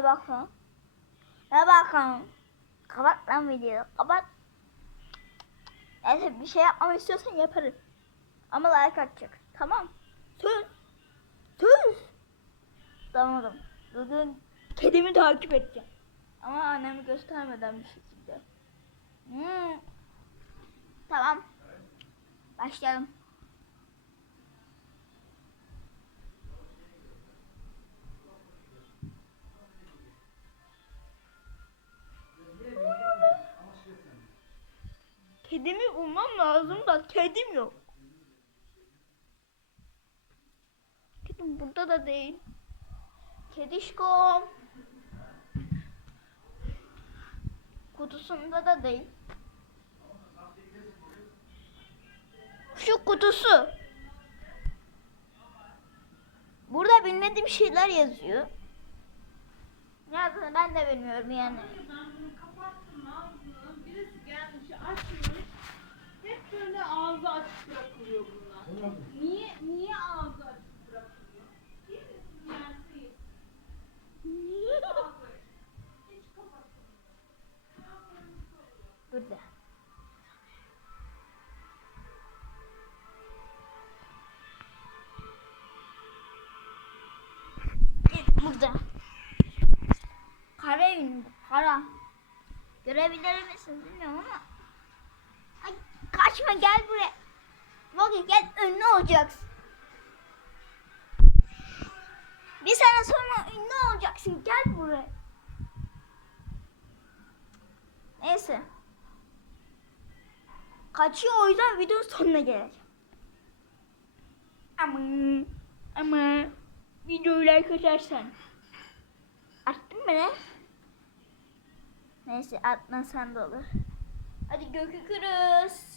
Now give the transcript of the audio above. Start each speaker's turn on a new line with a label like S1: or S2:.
S1: Ne bakın? Ne bakın? Kapat lan videoyu. Kapat. Neyse bir şey yapmamı istiyorsan yaparım. Ama like atacak. Tamam. Söz. Söz. Tamam. Bugün kedimi takip edeceğim. Ama annemi göstermeden bir şekilde. Hmm. Tamam. Başlayalım. Kedimi bulmam lazım da kedim yok. Kedim burada da değil. Kedişkom. Kutusunda da değil. Şu kutusu. Burada bilmediğim şeyler yazıyor. Ne yazdığını ben de bilmiyorum yani.
S2: Ağzı açık bırakılıyor bunlar. Niye niye ağzı açık bırakılıyor? Değil mi? Yersiz. Ağzı. Hiç.
S1: Burada. Burada. Kara ünlü. Kara. Görebilir misin bilmiyorum ama. Kaçma gel buraya. Bak gel ünlü olacaksın. Bir sene sonra ünlü olacaksın. Gel buraya. Neyse. Kaçıyor o yüzden videonun sonuna geleceğim. Ama ama videoyu like atarsan. Attın mı ne? Neyse atmasan da olur. Hadi görüşürüz.